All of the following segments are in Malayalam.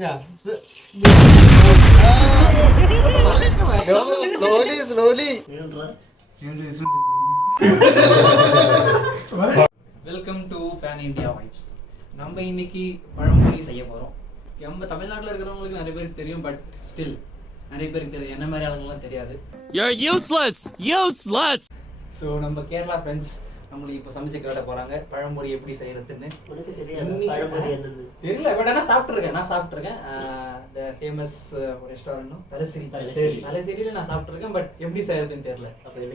Yeah. Slowly. Welcome to pan India vibes. நம்ம இன்னைக்கு பழமொழி செய்ய போகிறோம். நம்ம தமிழ்நாட்டில் இருக்கிறவங்களுக்கு நிறைய பேருக்கு தெரியும், பட் ஸ்டில் நிறைய பேருக்கு தெரியும், என்ன மாதிரி ஆளுங்களாம் தெரியாது. You're useless. ஸோ நம்ம கேரளா ஃப்ரெண்ட்ஸ் நம்மளுக்கு இப்போ சமைச்சு காட்ட போகிறாங்க பழமொழி எப்படி செய்யறதுன்னு. தெரியல, பட் ஆனால் சாப்பிட்ருக்கேன். த ஃபேமஸ் ரெஸ்டாரண்ட்டும் தலைசேரியில் நான் சாப்பிட்ருக்கேன், பட் எப்படி செய்யறதுன்னு தெரியல.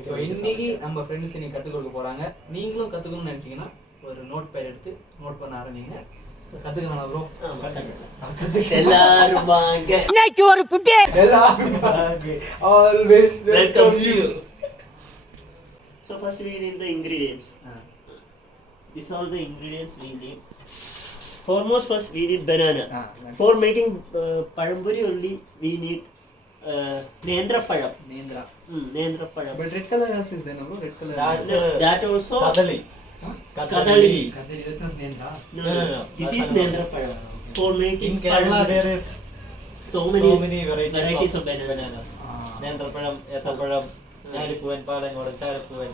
ஸோ இன்னைக்கு நம்ம ஃப்ரெண்ட்ஸ் இன்னைக்கு கற்றுக் கொடுக்க போகிறாங்க. நீங்களும் கற்றுக்கணும்னு நினச்சிங்கன்னா ஒரு நோட் பேட் எடுத்து நோட் பண்ண ஆரம்பிங்க. கற்றுக்கலாம் ப்ரோ. எல்லாரும் வாங்க. இன்னைக்கு ஒரு புட்டி. Always Welcomes you. So first we need the ingredients. These are the ingredients we need. Foremost, first we need banana. For making palamburi only we need Nendra palam. Nendra palam. But red color also is there, no? Red color. That also. Kadali. Kadali. That's Nendra. No. This is Nendra palam. For making In Kerala there is so many varieties of bananas. Nendrapalam, Ethapalam, Nyalipuvan, Palangodan, Charapuvan.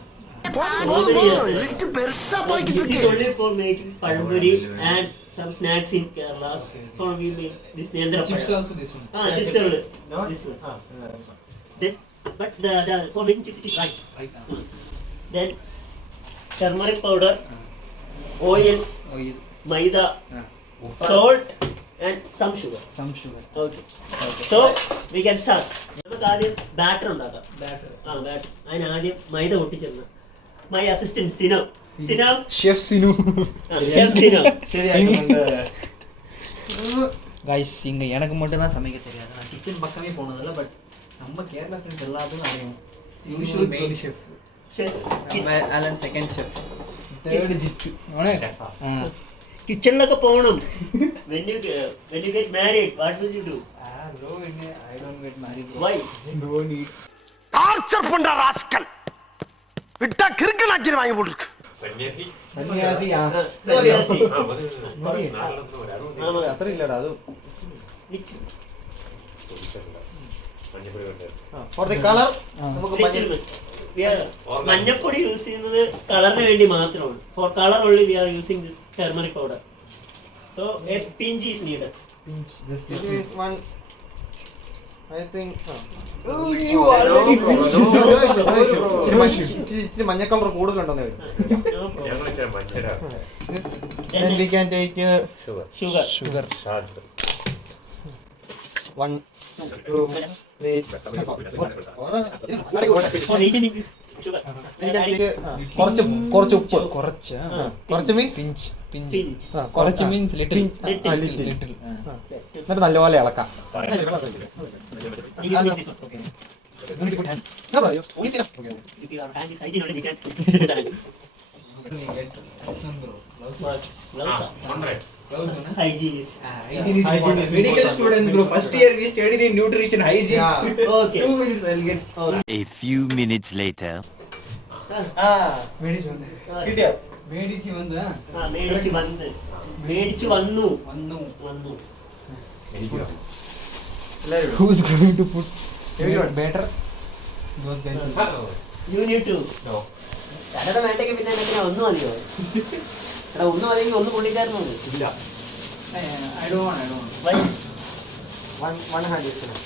This is only for making palamburi and some snacks in Kerala. For we make this Nendra Chips palam. also this one. Chips only. No? This one. This one. Then, but the for making chips it is right. Right. Then turmeric powder, oil, Oil. maida, salt and some sugar. Some sugar. Okay. So we can start. നമുക്ക് ആദ്യം ബാറ്റർ ഉണ്ടാക്കാം. Batter. ബാറ്റർ. അതിന് ആദ്യം മൈദ പൊട്ടിച്ചിടണം. മൈ അസിസ്റ്റന്റ് സിനം. Chef Sinu. ഷെഫ് സിനം. கைஸ் இங்கே எனக்கு மட்டும் தான் சமைக்க தெரியாது. நான் கிச்சன் பக்கமே போனதில்லை, பட் நம்ம கேரளா ஃப்ரெண்ட்ஸ் எல்லாத்துக்கும் அறியும். Usual main chef. நம்ம Alan second chef. Third Jithu. കിച്ചണിലൊക്കെ പോകണം. when you get married, what will you do? Bro, I don't get married. Why? No need. Torture பண்ற ராஸ்கல் விட்டா கிறுக்கு நாச்சிரு வாங்கி போட்டுருக்கு. സന്യാസി അത്ര ഇല്ലടാ അത് ഫോർ ദി കളർ മഞ്ഞപ്പൊടി യൂസ് ചെയ്യുന്നത് കളറിന് വേണ്ടി മാത്രമാണ്. For colour only we are using this turmeric powder. So a pinch is needed. Pinch. Just this is one I think you already pinched. ഇച്ചിരി മഞ്ഞ കളർ കൂടുതലുണ്ടെന്ന് വരും. Then we can take sugar. one, two, three, four. For making this sugar. കുറച്ച് ഉപ്പ്. കുറച്ച് മീൻസ് pinch. കുറച്ച് മീൻസ് ലിറ്റിൽ. എന്നിട്ട് നല്ലപോലെ ഇളക്കാം. You can mix this one. Okay. If your hand is hygiene only, we can put the hand. Gloves. Hygiene is. Hygiene is Medical students, bro. First year we studied in nutrition hygiene. Yeah. Okay. 2 minutes I'll get. A few minutes later. കിട്ടിയോ? മേടിച്ച് വന്ന് മേടിച്ചു വന്നു. Who's going to put Everyone. better? Those guys. You need to. കടയുടെ വേണ്ടയ്ക്ക് പിന്നെ എന്തെങ്കിലും ഒന്ന് മതിയോ? എടാ ഒന്ന് മതിയെങ്കിൽ ഒന്ന് പുള്ളിക്കാരനോ? ഇല്ല. I don't want. Why? One hand is enough.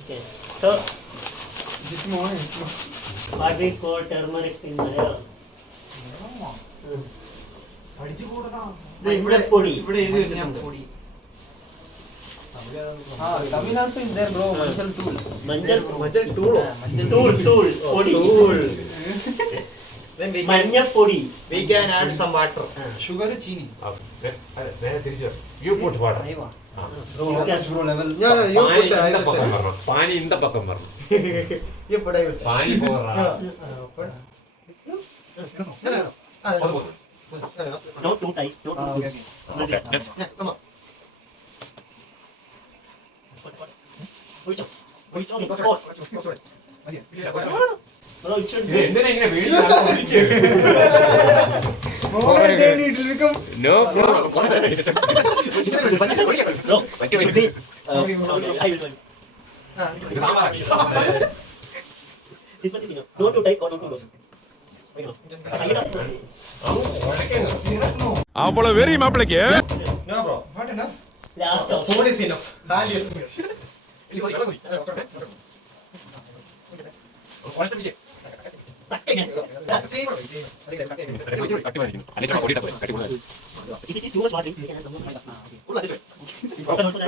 Okay. So This morning. what we call turmeric in Malayalam. മഞ്ഞപ്പൊടി. ഇവിടെ എഴുതി വെച്ചിട്ടുണ്ട്. പൊടി. Tamil also is there, bro. Manchal tool. മഞ്ഞൾ തൂളോ? ടൂൾ പൊടി. Then we can മഞ്ഞപ്പൊടി. add some water. Sugar, chini. You put water. Aiva. Bro, level. No, you put I will say. പാനി இந்த பக்கம் வரணும். You put I will say. Pani Pora. No. not too tight. Not too loose. Okay. Yeah, come on. ഒഴിച്ചോ. It's hot. Bro, it should be. എന്തിനാ ഇങ്ങനെ വീടിനകത്ത് No, bro. No, it should be. I will. This one is enough. Don't too tight or don't too close. Wait, no. Tie it up. அவ்வளவு வெறி மாப்பிளைக்கு No, bro. Last off. Phone is enough. Hand is Cut again. If it is too much water, we can add some more. Open also that.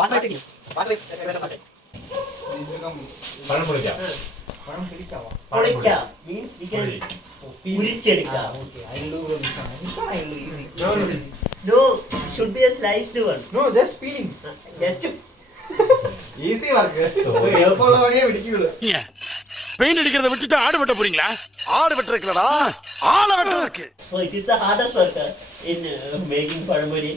Water is enough. Polika means we can urichedukka. No, should be a sliced one. No, just peeling. Just easy work. எவ்வளவு வழியே விடிக்குது. பெயிண்ட் அடிக்கிறத விட்டுட்டு ஆடு வெட்ட போறீங்களா? ஆடு வெட்டுறதுலடா ஆள வெட்டுறதுக்கு. so it is the hardest work in making paramari.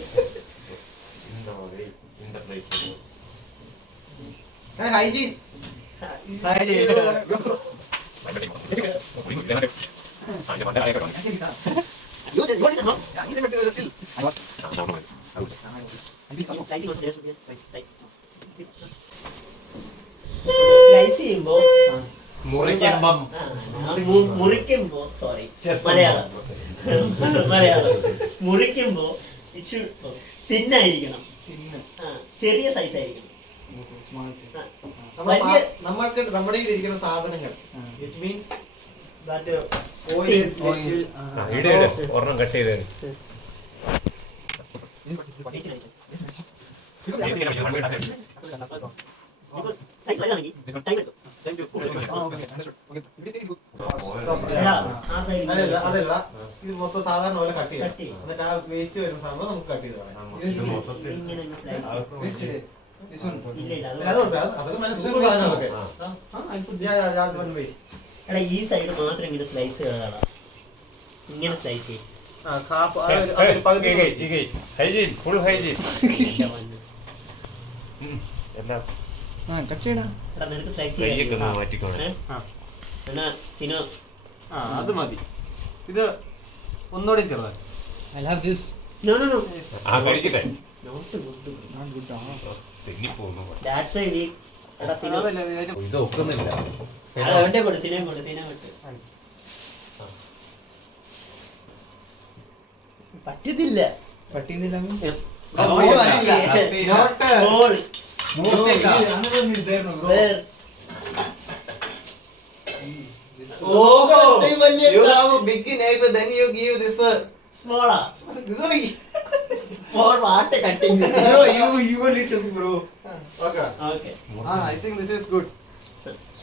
Hygiene. Hygiene. You just no. Slicing മുറിക്കുമ്പോ sorry Malayalam മുറിക്കുമ്പോ it should thin ആയിരിക്കണം ചെറിയ സൈസ് ആയിരിക്കണം നമ്മൾക്ക് നമ്മുടെ ഇരിക്കുന്ന സാധനങ്ങൾ which means that oil is ഒരെണ്ണം കട്ട് ചെയ്തേ അതല്ല ഇത് മൊത്തം സാധാരണ പോലെ കട്ട് ചെയ്യാം എന്നിട്ട് ആ വേസ്റ്റ് വരുന്ന സംഭവം നമുക്ക് കട്ട് ചെയ്ത് അതൊക്കെ നല്ല സൂപ്പർ സാധനങ്ങളൊക്കെ എടാ ഈ സൈഡ് മാത്രം ഇങ്ങനെ സ്ലൈസ് ചെയ്തതാണ് ഇങ്ങനെ സ്ലൈസ് ചെയ്യും ഹൈജീൻ ഫുൾ ഹൈജീൻ എല്ലാം എടാ നിനക്ക് സ്ലൈസ് കൈയൊക്കെ ഒന്ന് മാറ്റിക്കോണം എന്നാ സിനോ അത് മതി ഇത് ഒന്നുകൂടി ചെറുതാണ് നോ നോ നോ ആ കഴിക്കട്ടെ നോട്ട് ഗുഡ് തെന്നിപ്പോകുന്നു ദാറ്റ്സ് വൈ വി എടാ സിനോ ഇത് ഒക്കുന്നില്ല അത് അവന്റെ കൊടു സിനോ കൊടു പറ്റുന്നില്ല You have a big knife, then you give this smaller for what cutting this you only took, bro. Okay. I think this is good.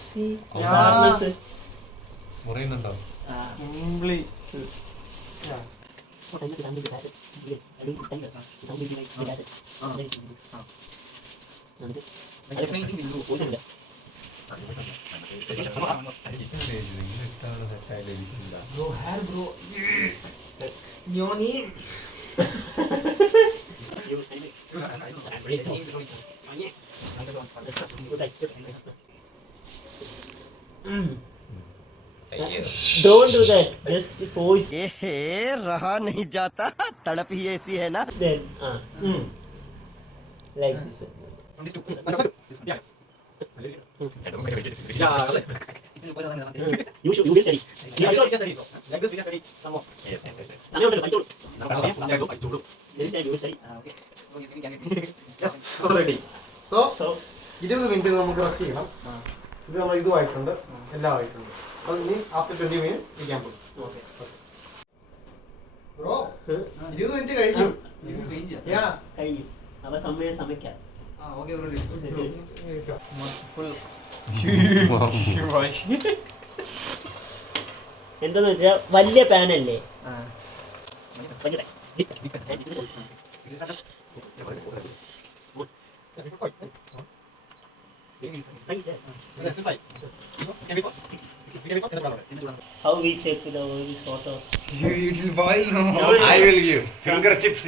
see hardness മുറിയുന്നുണ്ടോ Simply. Bro, hair bro. Yoni. don't do that just force ये रहा नहीं जाता तड़प ही ऐसी है ना. then like this you will study Like this we can study some more. സമയം ഉണ്ടല്ലോ പഠിച്ചോളൂ very study you will study Yes, so ready. So 20 minute നമുക്ക് റെസ്റ്റ് ചെയ്യണം. ഇത് നമ്മൾ ഇതുമായിട്ടുണ്ട് എല്ലാം ആയിട്ടുണ്ട്. അപ്പോൾ ഇനി after 20 minutes we can put. okay Bro, 20 minute കഴിഞ്ഞു. Yeah. കഴിഞ്ഞു അവ സമയം സമയ്ക്കാം എന്താന്ന് വെച്ചാ വലിയ പാനല്ലേ how we check the this photo I will give finger chips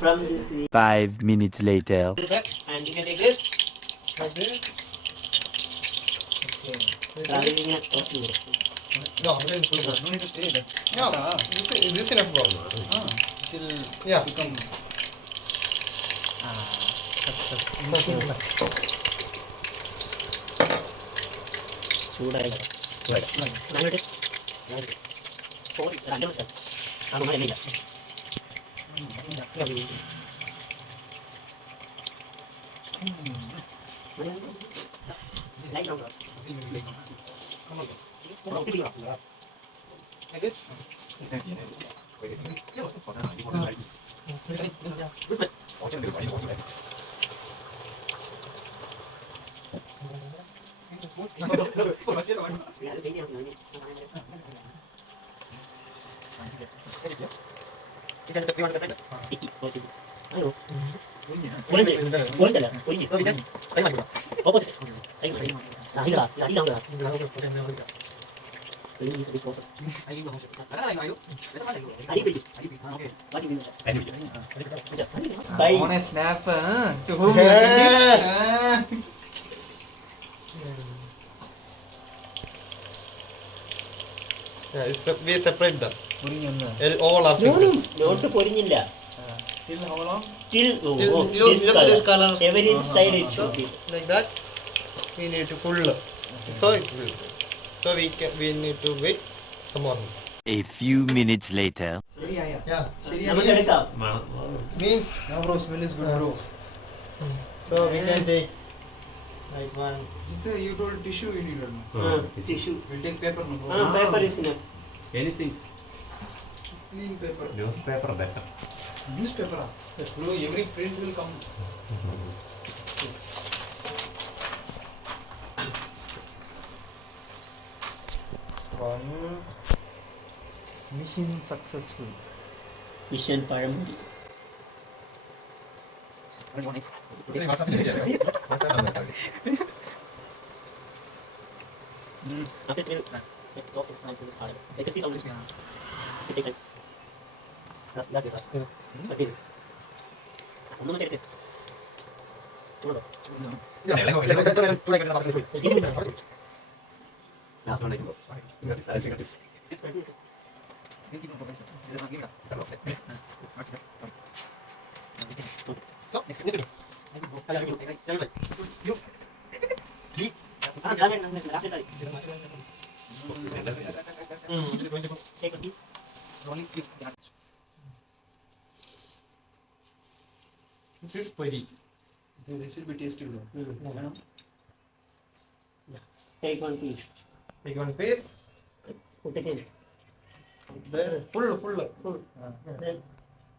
from this 5 minutes later. And you can take this like this. traveling at possible. No, no need to stay there. No, this enough problem. Till Yeah. become success. ചൂടായി ഞാനോട്ട് 2 വർഷം അതൊന്നും എന്നില്ല Like this? On a snap. To whom you Yeah. send it? Yeah, we separate them. മുറിഞ്ഞൊന്ന്. All are singles. നോട്ട് പൊരിഞ്ഞില്ല Till how long? till Look at this color. every side it should be Like that. We need to full. So it will. So we need to wait some more minutes. A few minutes later. ശരിയായ. Yeah. നമുക്ക് എടുക്കാം Means No bro, smell is good bro. so we can take like one. You told tissue you need or no? Tissue We'll take paper no bro. Paper is enough Anything. Clean paper. Newspaper better. Newspaper. Bro, every print will come. One. Mission successful. Mission പഴമുടി This is puri. This will be tasty bro. Take one piece. Take one piece. Put it in. There, full. Then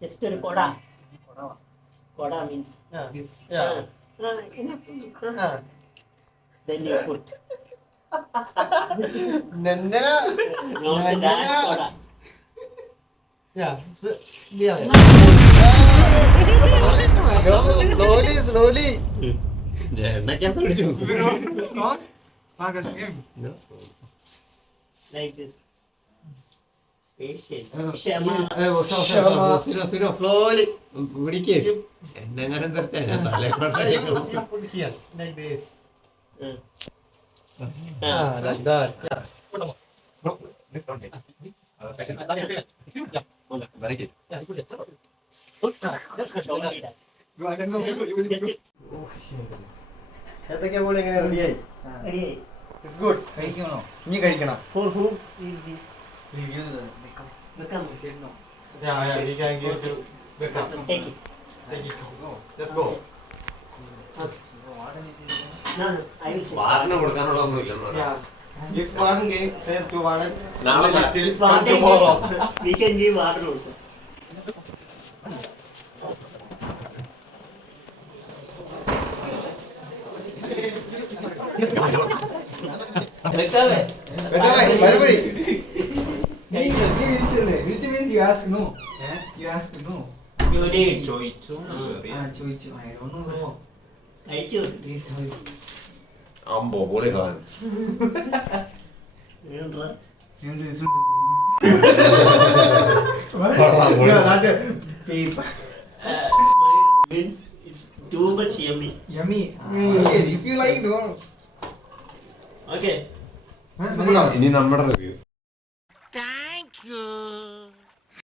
just ഒരു കൊട കൊട means Yeah. This. Yeah. Ah. then you put Nanna. not that കൊട Yeah. So, yeah. Slowly. like this patient Oh. ക്ഷമ Slowly. കുടിക്കേ എന്നെങ്ങനെ നിർത്താൻ ഞാൻ Put here, like this. Ah. Like that. Yeah. ഏത്തക്ക പോലെ എങ്ങനെ റെഡിയായി ഇറ്റ്സ് ഗുഡ് കഴിക്കണോ? ഇനി കഴിക്കണം for whom is this Become. Yeah, we can give to Beckham. take it Take it. Let's go. no I will check വാറിന് കൊടുക്കാനുള്ളതൊന്നുമില്ല Yeah. If one game, say to one. നാളെ If one day we can give water also Better. മറുപടി. Which means you ask no. You ask no. you did ചോദിച്ചു ചോദിച്ചു. I don't know bro. കഴിച്ചു Taste how is it? അമ്പോ പൊളി സാധനം വേണ്ടാ means it's too much yummy Yummy. Okay, if you like, don't. okay നമുക്കാവും. ഇനി നമ്മുടെ റിവ്യൂ. Thank you.